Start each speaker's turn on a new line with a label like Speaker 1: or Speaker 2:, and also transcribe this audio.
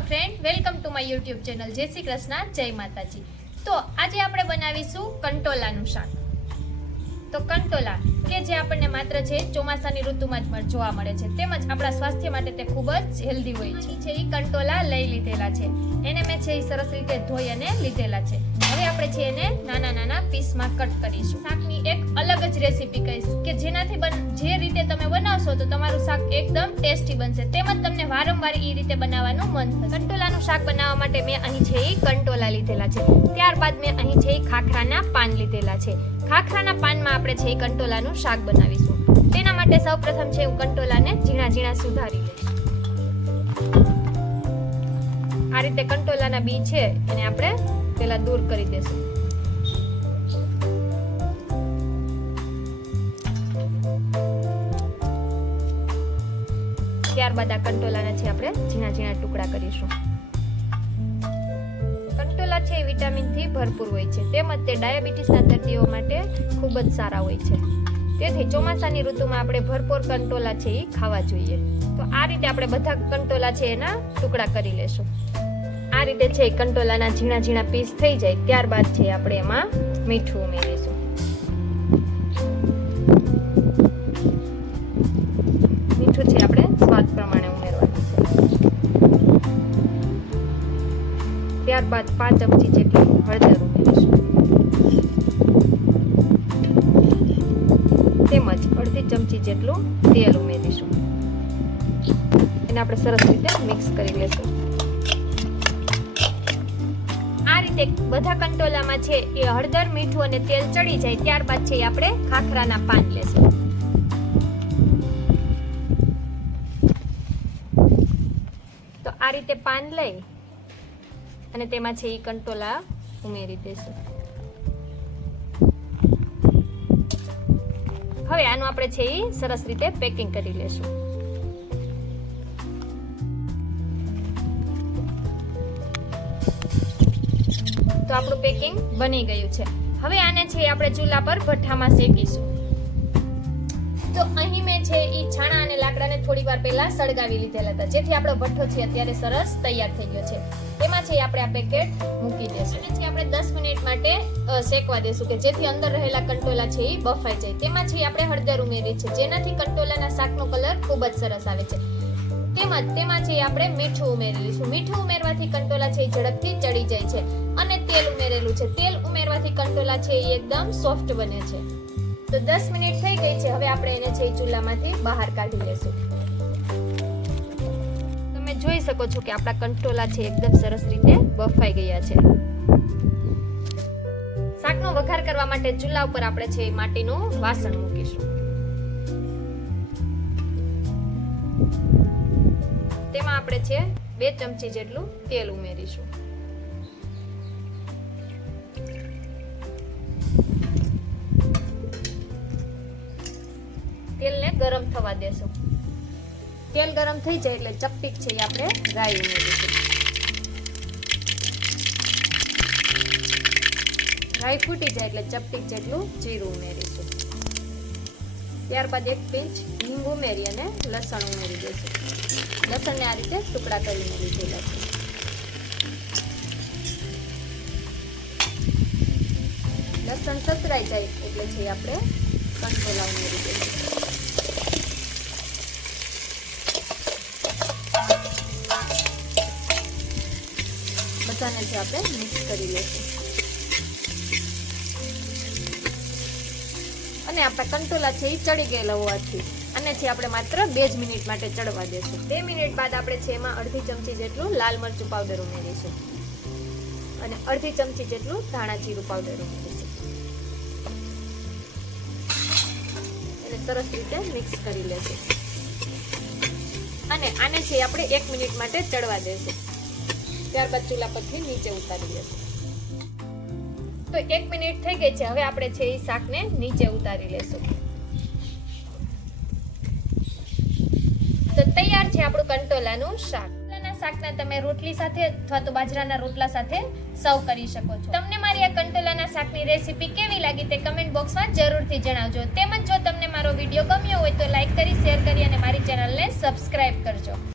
Speaker 1: Friend welcome to my YouTube channel જય શ્રી કૃષ્ણ, જય માતાજી. તો આજે આપણે બનાવીશું કંટોલાનું શાક. તો કંટોલા કે જે આપણને માત્ર છે ચોમાસાની ઋતુમાં જ જોવા મળે છે, તેમજ આપણા સ્વાસ્થ્ય માટે તે ખૂબ જ હેલ્ધી હોય છે. છે એ કંટોલા લઈ લીધેલા છે. એને મેં છે એ સરસ રીતે ધોઈ અને લીધેલા છે. હવે આપણે છે એને નાના નાના પીસમાં કટ કરીશું. શાકની એક અલગ જ રેસીપી કહીશ કે જેનાથી બન જે રીતે તમે બનાવશો તો તમારું શાક એકદમ ટેસ્ટી બનશે. તેમજ તમને વારંવાર એ રીતે બનાવવાનું મન થશે. કંટોલાનું શાક બનાવવા માટે મેં અહીં છે એ કંટોલા લીધેલા છે. ત્યારબાદ મેં અહીં છે એ ખાખરાના પાન લીધેલા છે. ખાખરાના પાનમાં આપણે છે કંટોલાનું શાક બનાવીશું. તેના માટે સૌપ્રથમ છે હું કંટોલાને ઝીણા ઝીણા સુધારી લઈશ. આ રીતે કંટોલાના બી છે એને આપણે પેલા દૂર કરી દેશું. ત્યારબાદ આ કંટોલાના છે આપણે ઝીણા ઝીણા ટુકડા કરીશું. કંટોલા છે એ વિટામિનથી ભરપૂર હોય છે. તેમજ તે ડાયાબિટીસના દર્દીઓ માટે ખૂબ જ સારા હોય છે. તેથી ચોમાસાની ઋતુમાં આપણે ભરપૂર કંટોલા છે એ ખાવા જોઈએ. તો આ રીતે આપણે બધા કંટોલા છે એના ટુકડા કરી લેશું. આ રીતે છે કંટોલાના ઝીણા ઝીણા પીસ થઈ જાય ત્યારબાદ છે આપણે એમાં મીઠું ઉમેરીશું. ત્યારબાદ પાંચ ચમચી જેટલી હળદર ઉમેરીશું. તેમજ અડધી ચમચી જેટલું તેલ ઉમેરીશું. એને આપણે સરસ રીતે મિક્સ કરી લેશું. આ રીતે બધા કંટોલામાં છે એ હળદર, મીઠું અને તેલ ચડી જાય ત્યારબાદ છે આપણે ખાખરાના પાન લેશું. તો આ રીતે પાન લઈ અને તેમાં છે એ કંટોલા ઉમેરી દેશું. હવે આનું આપણે છે એ સરસ રીતે પેકિંગ કરી લેશું. તો આપણું પેકિંગ બની ગયું છે. હવે આને છે આપણે ચૂલા પર ભઠ્ઠામાં શેકીશું. તો અહીં મેં છે એ છાણા અને લાકડાને થોડી વાર પહેલા સળગાવી લીધેલા હતા. જેથી આપણો ભઠ્ઠો છે અત્યારે સરસ તૈયાર થઈ ગયો છે. તેમાં છે આપણે આ પેકેટ મૂકી દેશું. પછી આપણે 10 મિનિટ માટે શેકવા દેશું કે જેથી અંદર રહેલા કંટોલા છે એ બફાઈ જાય. તેમાં છે આપણે હળદર ઉમેરી છે જેનાથી કંટોલાના શાકનો કલર ખૂબ જ સરસ આવે છે. તેમજ તેમાં છે આપણે મીઠું ઉમેરી લઈશું. મીઠું ઉમેરવાથી કંટોલા છે ઝડપથી ચડી જાય છે. અને તેલ ઉમેરેલું છે. તેલ ઉમેરવાથી કંટોલા છે એ એકદમ સોફ્ટ બને છે. તો 10 મિનિટ થઈ ગઈ છે. હવે આપણે એને છે ચૂલામાંથી બહાર કાઢી લેશું. તમે જોઈ શકો છો કે આપણા કંટોલા છે એકદમ સરસ રીતે બફાઈ ગયા છે. શાકનો વઘાર કરવા માટે ચૂલા ઉપર આપણે છે માટીનું વાસણ મૂકીશું. તેમાં આપણે છે બે ચમચી જેટલું તેલ ઉમેરીશું. ગરમ થવા દેશું. તેલ ગરમ થઈ જાય એટલે ચપટીક છે એ આપણે રાઈ ઉમેરીશું. રાઈ ફૂટી જાય એટલે ચપટીક જેટલું જીરું ઉમેરીશું. ત્યારબાદ એક પિંચ હિંગ ઉમેરી અને લસણ ઉમેરી દઈશું. લસણને આ રીતે ટુકડા કરીને લીધેલા છે. લસણ સતરાઈ જાય એટલે છે આપણે કંટોલા ઉમેરી દઈશું. બધાને જે આપણે મિક્સ કરી લઈશું. અને આપણા કંટોલા છે એ ચડી ગયેલા હોવાથી, અને છે આપણે માત્ર બે જ મિનિટ માટે ચડવા દેશું. બે મિનિટ બાદ આપણે છે એમાં અડધી ચમચી જેટલું લાલ મરચું પાવડર ઉમેરીશું. અને અડધી ચમચી જેટલું ધાણા જીરું પાવડર ઉમેરીશું. એને સરસ રીતે મિક્સ કરી લેશું. અને આને છે આપણે એક મિનિટ માટે ચડવા દેશું. ત્યારબાદ ચૂલા પરથી નીચે ઉતારી લેશું. તો એક મિનિટ થઈ ગઈ છે, હવે આપણે છે એ શાકને નીચે ઉતારી લેશું. તો તૈયાર છે આપણું કંટોલાનું શાક. શાકને તમે રોટલી સાથે અથવા તો બાજરાના રોટલા સાથે સર્વ કરી શકો છો. તમને મારી આ કંટોલાના શાકની રેસીપી કેવી લાગી તે કમેન્ટ બોક્સમાં જરૂરથી જણાવજો. તેમજ જો તમને મારો વીડિયો ગમ્યો હોય તો લાઈક કરી, શેર કરી અને મારી ચેનલને સબસ્ક્રાઇબ કરજો.